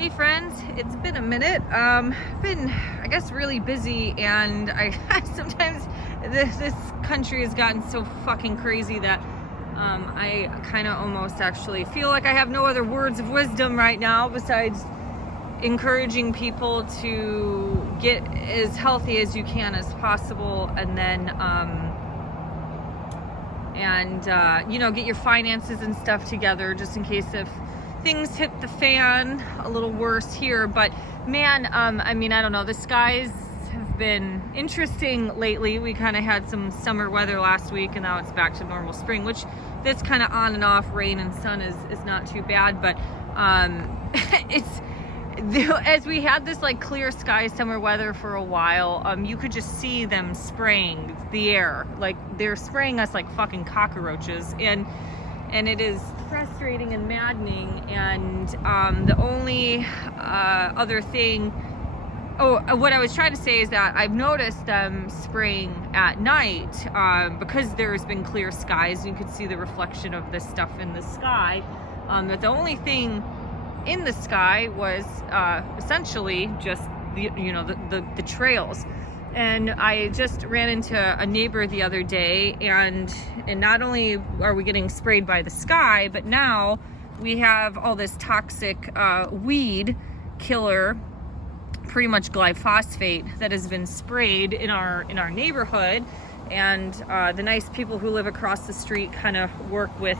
Hey friends, it's been a minute. Been, I guess, really busy, and I sometimes this country has gotten so fucking crazy that I kind of almost actually feel like I have no other words of wisdom right now besides encouraging people to get as healthy as you can as possible, and then get your finances and stuff together just in case if things hit the fan a little worse here. But man, I don't know, the skies have been interesting lately. We kind of had some summer weather last week, and now it's back to normal spring, which this kind of on and off rain and sun is not too bad. But as we had this like clear sky summer weather for a while, you could just see them spraying the air, like they're spraying us like fucking cockroaches, and it is frustrating and maddening. And the only other thing, what I was trying to say is that I've noticed them spraying at night because there's been clear skies. You could see the reflection of this stuff in the sky. But the only thing in the sky was essentially just the trails. And I just ran into a neighbor the other day, and not only are we getting sprayed by the sky, but now we have all this toxic weed killer, pretty much glyphosate, that has been sprayed in our neighborhood. And the nice people who live across the street kind of work with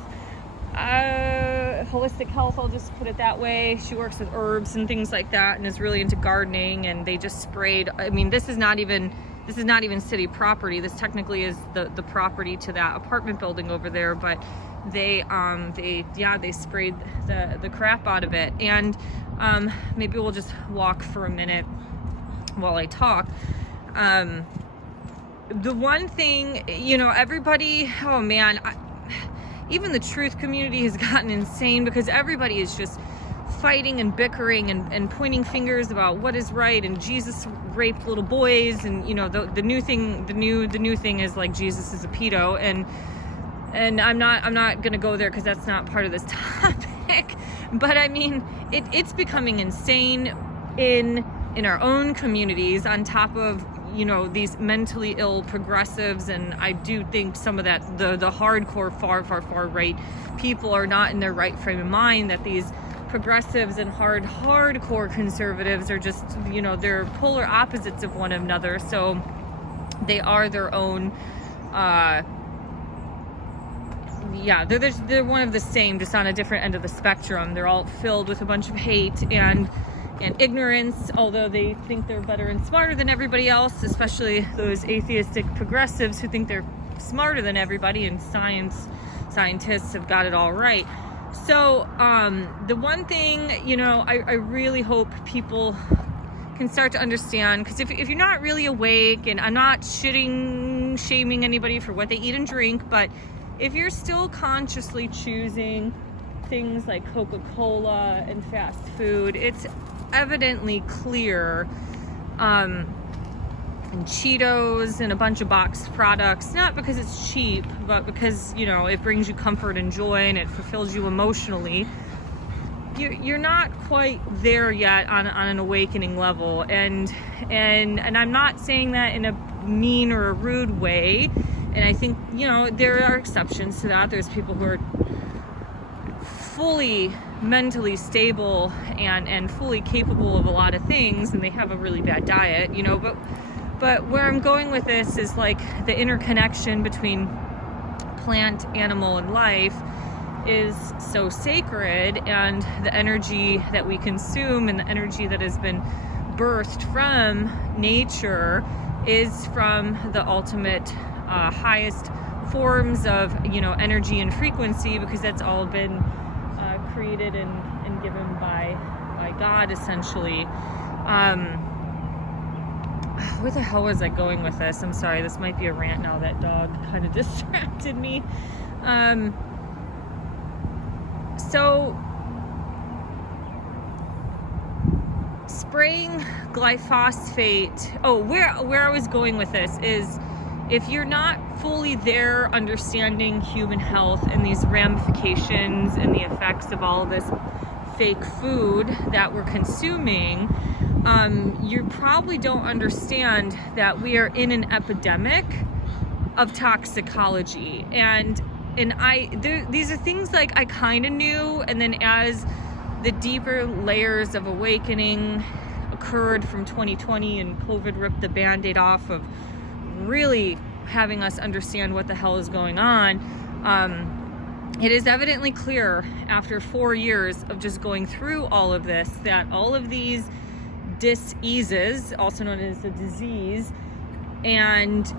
holistic health, I'll just put it that way. She works with herbs and things like that, and is really into gardening, and they just sprayed. This is not even city property. This technically is the property to that apartment building over there, but they sprayed the crap out of it. And maybe we'll just walk for a minute while I talk. The one thing, everybody, oh man, even the truth community has gotten insane, because everybody is just fighting and bickering and pointing fingers about what is right, and Jesus raped little boys, and the new thing is like Jesus is a pedo, and I'm not gonna go there because that's not part of this topic. But it's becoming insane in our own communities, on top of these mentally ill progressives. And I do think some of that, the hardcore far right people are not in their right frame of mind, that these progressives and hardcore conservatives are just, they're polar opposites of one another. So they are their own, they're one of the same, just on a different end of the spectrum. They're all filled with a bunch of hate and ignorance, although they think they're better and smarter than everybody else, especially those atheistic progressives who think they're smarter than everybody, and scientists have got it all right. So the one thing, I really hope people can start to understand, because if you're not really awake, and I'm not shaming anybody for what they eat and drink, but if you're still consciously choosing things like Coca-Cola and fast food, it's evidently clear, and Cheetos and a bunch of boxed products, not because it's cheap, but because it brings you comfort and joy, and it fulfills you emotionally. You're not quite there yet on an awakening level, and I'm not saying that in a mean or a rude way. And I think there are exceptions to that. There's people who are fully mentally stable and fully capable of a lot of things, and they have a really bad diet, but where I'm going with this is like the interconnection between plant, animal, and life is so sacred, and the energy that we consume and the energy that has been birthed from nature is from the ultimate highest forms of energy and frequency, because that's all been created and given by God, essentially. Where the hell was I going with this? I'm sorry, this might be a rant now. That dog kind of distracted me. So spraying glyphosate, where I was going with this is, if you're not fully there understanding human health and these ramifications and the effects of all of this fake food that we're consuming, you probably don't understand that we are in an epidemic of toxicology. And these are things like I kind of knew, and then as the deeper layers of awakening occurred from 2020 and COVID ripped the band-aid off of really having us understand what the hell is going on, it is evidently clear after 4 years of just going through all of this that all of these diseases, also known as a disease, and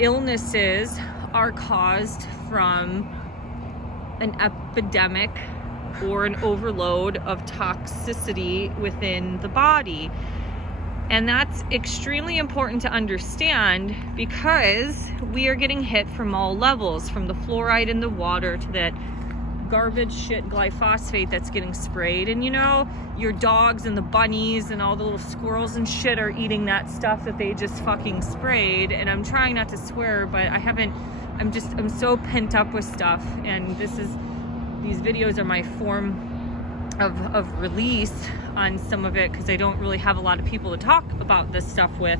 illnesses are caused from an epidemic or an overload of toxicity within the body. And that's extremely important to understand because we are getting hit from all levels, from the fluoride in the water to that garbage shit glyphosate that's getting sprayed. And you know, your dogs and the bunnies and all the little squirrels and shit are eating that stuff that they just fucking sprayed. And I'm trying not to swear, but I'm so pent up with stuff, and these videos are my form of release on some of it because I don't really have a lot of people to talk about this stuff with.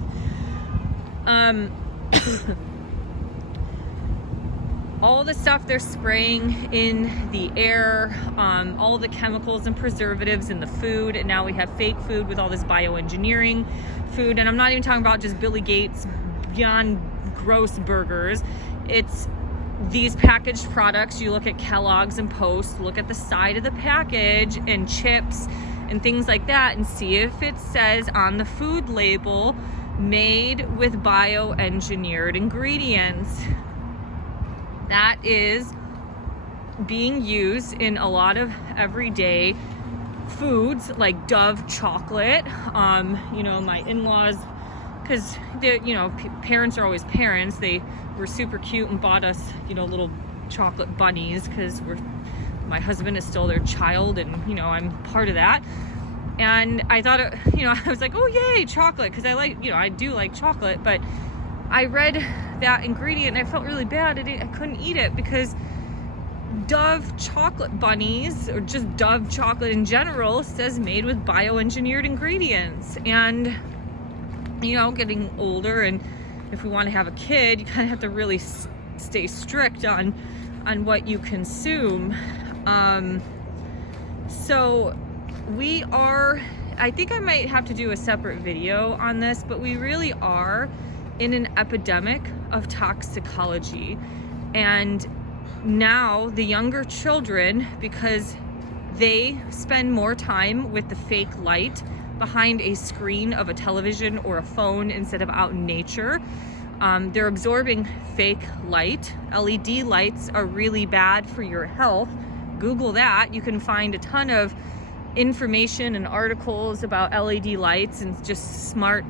All the stuff they're spraying in the air, all the chemicals and preservatives in the food, and now we have fake food with all this bioengineering food. And I'm not even talking about just Billy Gates beyond gross burgers. It's these packaged products. You look at Kellogg's and Post, look at the side of the package and chips and things like that, and see if it says on the food label made with bioengineered ingredients. That is being used in a lot of everyday foods like Dove chocolate. You know, my in-laws, because parents are always parents, they were super cute and bought us, little chocolate bunnies because my husband is still their child, and I'm part of that. And I thought, I was like, oh yay, chocolate, because I do like chocolate. But I read that ingredient and I felt really bad. I couldn't eat it because Dove chocolate bunnies, or just Dove chocolate in general, says made with bioengineered ingredients. And getting older, and if we want to have a kid, you kind of have to really stay strict on what you consume. So we are, I think I might have to do a separate video on this, but we really are in an epidemic of toxicology. And now the younger children, because they spend more time with the fake light behind a screen of a television or a phone instead of out in nature, they're absorbing fake light. LED lights are really bad for your health. Google that. You can find a ton of information and articles about LED lights, and just smart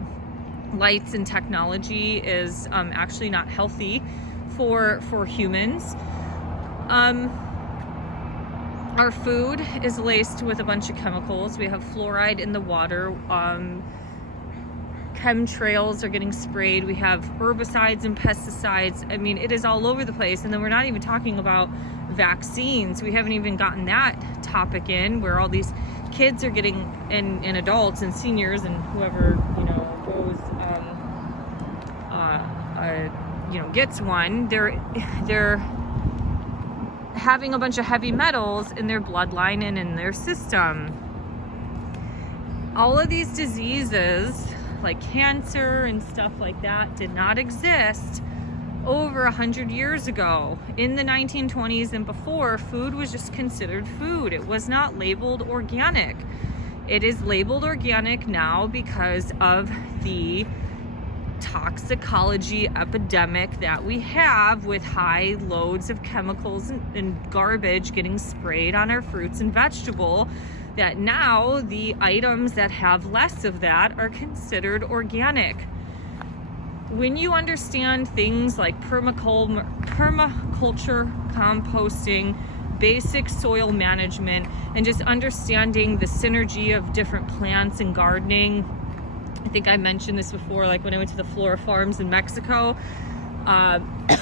lights and technology is actually not healthy for humans. Our food is laced with a bunch of chemicals. We have fluoride in the water. Chemtrails are getting sprayed. We have herbicides and pesticides. I mean, it is all over the place. And then we're not even talking about vaccines. We haven't even gotten that topic in, where all these kids are getting, and adults and seniors and whoever goes gets one. They're having a bunch of heavy metals in their bloodline and in their system. All of these diseases, like cancer and stuff like that, did not exist over 100 years ago. In the 1920s and before, food was just considered food. It was not labeled organic. It is labeled organic now because of the toxicology epidemic that we have, with high loads of chemicals and garbage getting sprayed on our fruits and vegetable, that now the items that have less of that are considered organic. When you understand things like permaculture, composting, basic soil management, and just understanding the synergy of different plants and gardening, I think I mentioned this before, like when I went to the Flora farms in Mexico,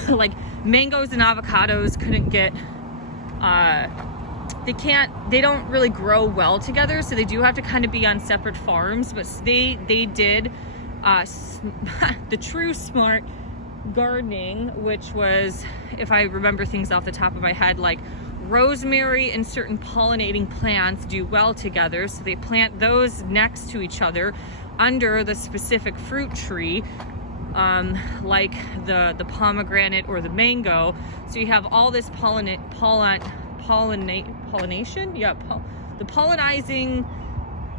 like mangoes and avocados couldn't get they don't really grow well together, so they do have to kind of be on separate farms. But they did the true smart gardening, which was, if I remember things off the top of my head, like rosemary and certain pollinating plants do well together, so they plant those next to each other under the specific fruit tree, like the pomegranate or the mango. So you have all this pollination, yeah, the pollinizing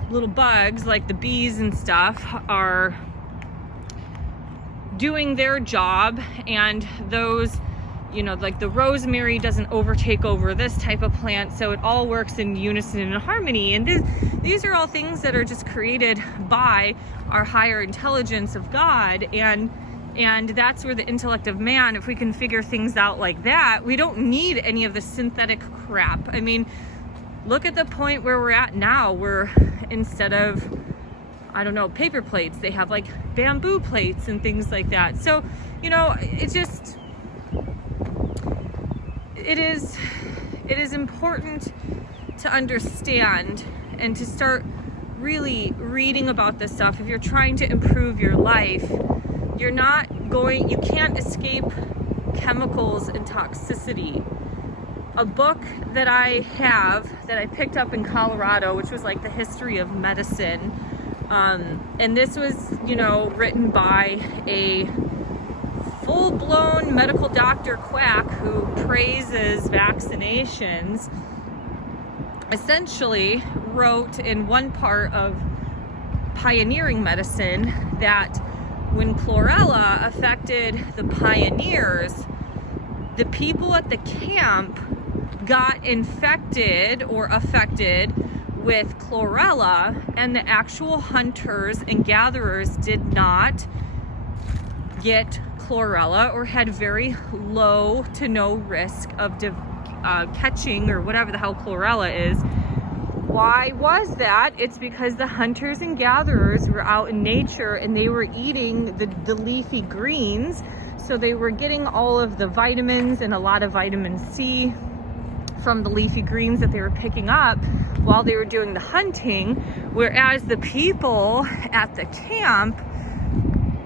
little bugs like the bees and stuff are doing their job, and those, you know, like the rosemary doesn't overtake over this type of plant, so it all works in unison and in harmony. And these are all things that are just created by our higher intelligence of God, and that's where the intellect of man, if we can figure things out like that, we don't need any of the synthetic crap. I mean, look at the point where we're at now, where instead of, I don't know, paper plates, they have like bamboo plates and things like that. So, you know, it is important to understand and to start really reading about this stuff. If you're trying to improve your life, you can't escape chemicals and toxicity. A book that I have that I picked up in Colorado, which was like the history of medicine, and this was, you know, written by a full-blown medical doctor quack who praises vaccinations, essentially wrote in one part of pioneering medicine that when chlorella affected the pioneers, the people at the camp got infected or affected with chlorella, and the actual hunters and gatherers did not get chlorella or had very low to no risk of catching or whatever the hell chlorella is. Why was that? It's because the hunters and gatherers were out in nature and they were eating the leafy greens, so they were getting all of the vitamins and a lot of vitamin C from the leafy greens that they were picking up while they were doing the hunting. Whereas the people at the camp,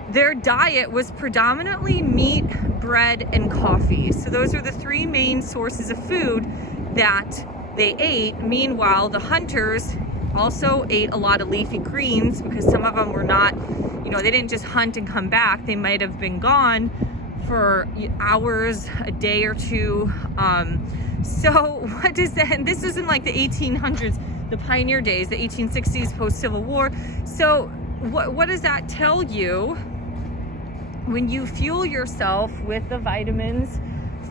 their diet was predominantly meat, bread, and coffee. So those are the three main sources of food that they ate. Meanwhile, the hunters also ate a lot of leafy greens, because some of them were not, you know, they didn't just hunt and come back. They might have been gone for hours, a day or two. So what is that? And this was in like the 1800s, the pioneer days, the 1860s, post-Civil War. So what does that tell you? When you fuel yourself with the vitamins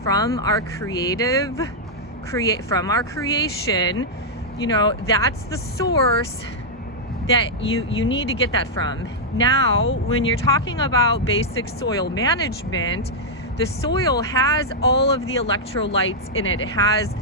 from our from our creation, you know, that's the source that you need to get that from. Now, when you're talking about basic soil management, the soil has all of the electrolytes in it. It has,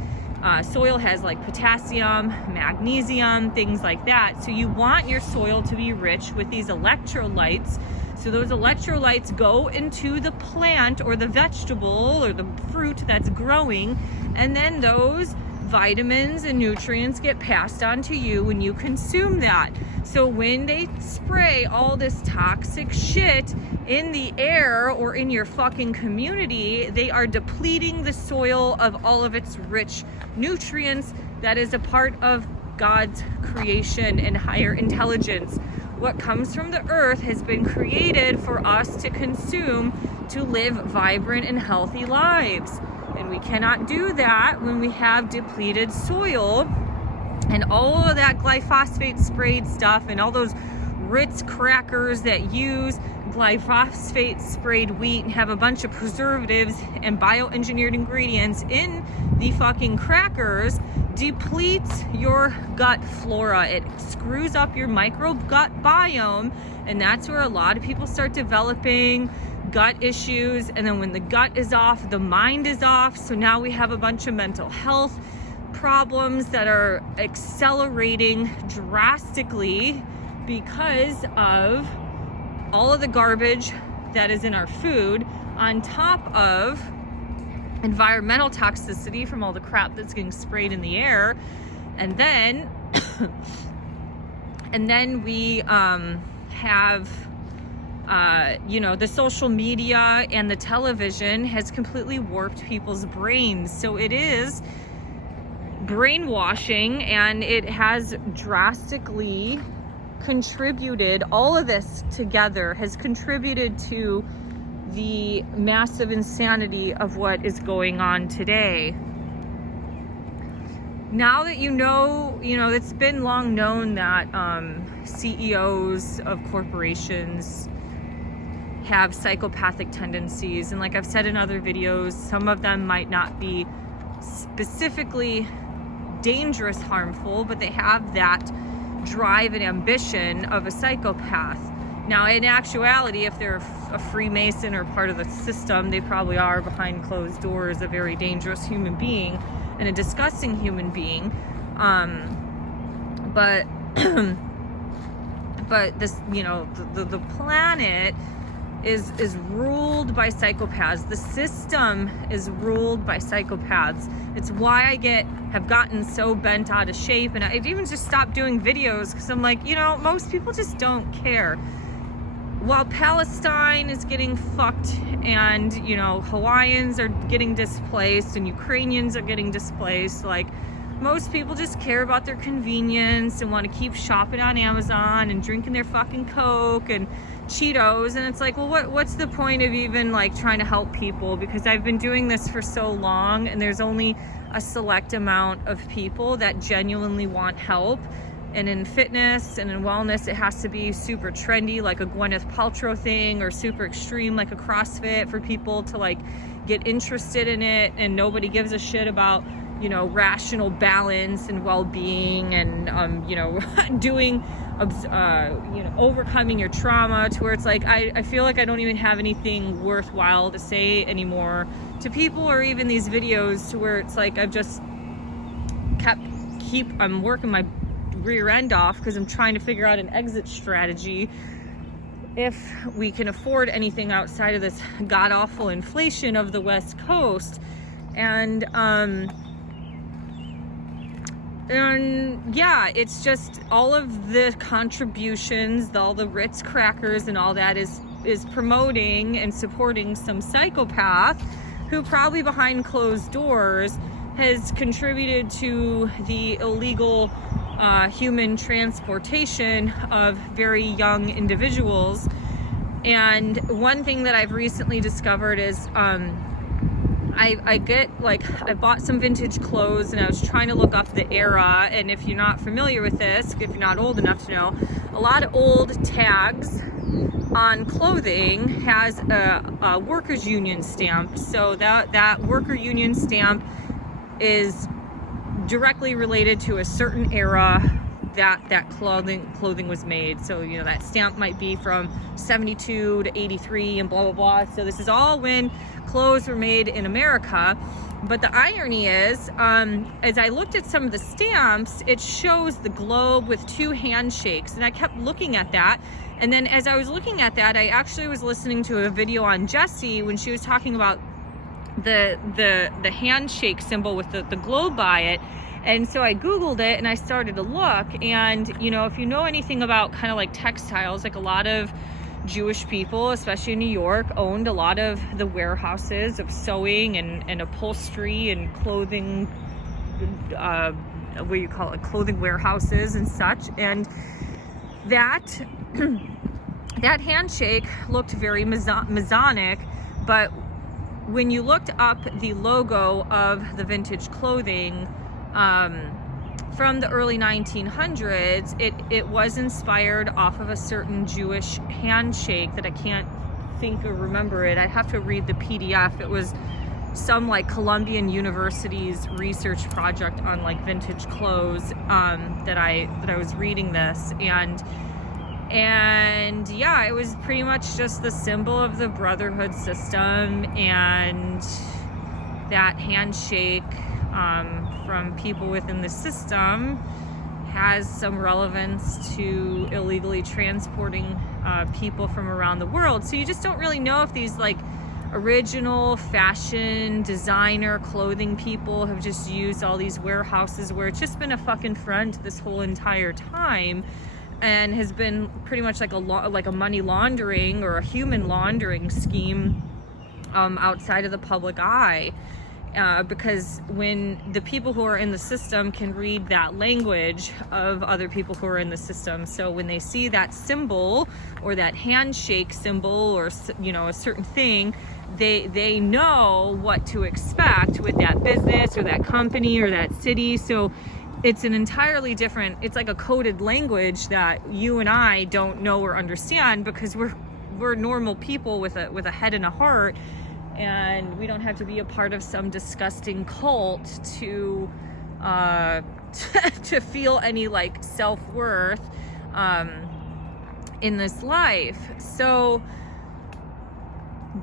soil has like potassium, magnesium, things like that. So you want your soil to be rich with these electrolytes. So those electrolytes go into the plant or the vegetable or the fruit that's growing, and then those vitamins and nutrients get passed on to you when you consume that. So when they spray all this toxic shit in the air or in your fucking community, they are depleting the soil of all of its rich nutrients that is a part of God's creation and higher intelligence. What comes from the earth has been created for us to consume, to live vibrant and healthy lives. And we cannot do that when we have depleted soil and all of that glyphosate sprayed stuff and all those Ritz crackers that use glyphosate sprayed wheat and have a bunch of preservatives and bioengineered ingredients in the fucking crackers depletes your gut flora. It screws up your microbe gut biome, and that's where a lot of people start developing gut issues. And then when the gut is off, the mind is off. So now we have a bunch of mental health problems that are accelerating drastically because of all of the garbage that is in our food, on top of environmental toxicity from all the crap that's getting sprayed in the air. And then we have the social media and the television has completely warped people's brains. So it is brainwashing, and it has drastically contributed, all of this together has contributed to the massive insanity of what is going on today. Now that it's been long known that CEOs of corporations have psychopathic tendencies, and like I've said in other videos, some of them might not be specifically dangerous, harmful, but they have that drive and ambition of a psychopath. Now, in actuality, if they're a Freemason or part of the system, they probably are, behind closed doors, a very dangerous human being and a disgusting human being. But this, the planet is ruled by psychopaths. The system is ruled by psychopaths. It's why I have gotten so bent out of shape, and I've even just stopped doing videos because I'm like, most people just don't care. While Palestine is getting fucked, and Hawaiians are getting displaced, and Ukrainians are getting displaced, like, most people just care about their convenience and want to keep shopping on Amazon and drinking their fucking Coke and Cheetos. And it's like, well, what's the point of even like trying to help people? Because I've been doing this for so long, and there's only a select amount of people that genuinely want help. And in fitness and in wellness, it has to be super trendy, like a Gwyneth Paltrow thing, or super extreme, like a CrossFit, for people to like get interested in it. And nobody gives a shit about rational balance and well-being, and doing overcoming your trauma, to where it's like I feel like I don't even have anything worthwhile to say anymore to people, or even these videos, to where it's like I've just I'm working my rear end off because I'm trying to figure out an exit strategy if we can afford anything outside of this god-awful inflation of the West Coast. And yeah, it's just all of the contributions, all the Ritz crackers and all that is promoting and supporting some psychopath who probably behind closed doors has contributed to the illegal human transportation of very young individuals. And one thing that I've recently discovered is I bought some vintage clothes, and I was trying to look up the era. And if you're not familiar with this, if you're not old enough to know, a lot of old tags on clothing has a workers union stamp. So that worker union stamp is directly related to a certain era that clothing was made. So that stamp might be from 72 to 83 and blah blah blah. So this is all when clothes were made in America. But the irony is, as I looked at some of the stamps, it shows the globe with two handshakes, and I kept looking at that. And then as I was looking at that, I actually was listening to a video on Jessie when she was talking about the handshake symbol with the globe by it. And so I Googled it and I started to look, and if you know anything about kind of like textiles, like a lot of Jewish people, especially in New York, owned a lot of the warehouses of sewing and upholstery and clothing, what you call it, clothing warehouses and such. And that handshake looked very Masonic, but when you looked up the logo of the vintage clothing from the early 1900s, it was inspired off of a certain Jewish handshake that I can't think or remember it. I'd have to read the PDF. It was some like Columbian University's research project on like vintage clothes that I was reading this, and yeah, it was pretty much just the symbol of the brotherhood system, and that handshake from people within the system has some relevance to illegally transporting people from around the world. So you just don't really know if these like original fashion designer clothing people have just used all these warehouses where it's just been a fucking front this whole entire time, and has been pretty much like a money laundering or a human laundering scheme outside of the public eye. Because when the people who are in the system can read that language of other people who are in the system, so when they see that symbol or that handshake symbol or, you know, a certain thing, they know what to expect with that business or that company or that city. So it's an entirely different, it's like a coded language that you and I don't know or understand, because we're normal people with a head and a heart. And we don't have to be a part of some disgusting cult to to feel any like self-worth in this life. So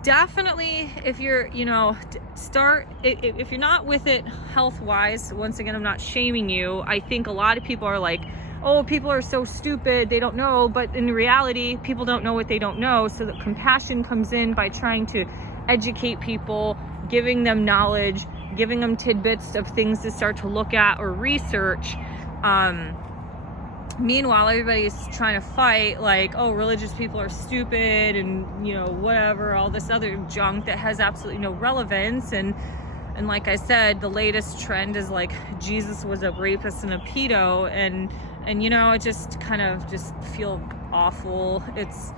definitely, if you're, you know, if you're not with it health-wise, once again, I'm not shaming you. I think a lot of people are like, oh, people are so stupid, they don't know. But in reality, people don't know what they don't know. So the compassion comes in by trying to educate people, giving them knowledge, giving them tidbits of things to start to look at or research. Meanwhile, everybody's trying to fight like, oh, religious people are stupid and, you know, whatever, all this other junk that has absolutely no relevance. And like I said, the latest trend is like Jesus was a rapist and a pedo, and you know, it just kind of just feel awful. It's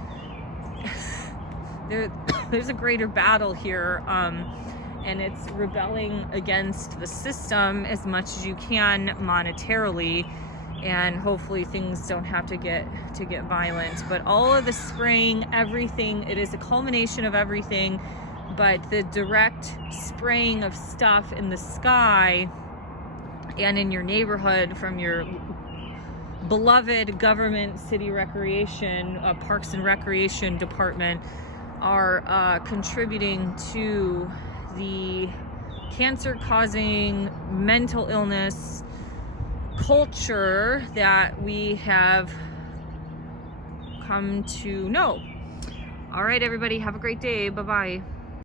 there's a greater battle here, and it's rebelling against the system as much as you can monetarily, and hopefully things don't have to get violent. But all of the spraying, everything, it is a culmination of everything. But the direct spraying of stuff in the sky and in your neighborhood from your beloved government city recreation, parks and recreation department, are contributing to the cancer-causing mental illness culture that we have come to know. All right, everybody, have a great day. Bye-bye.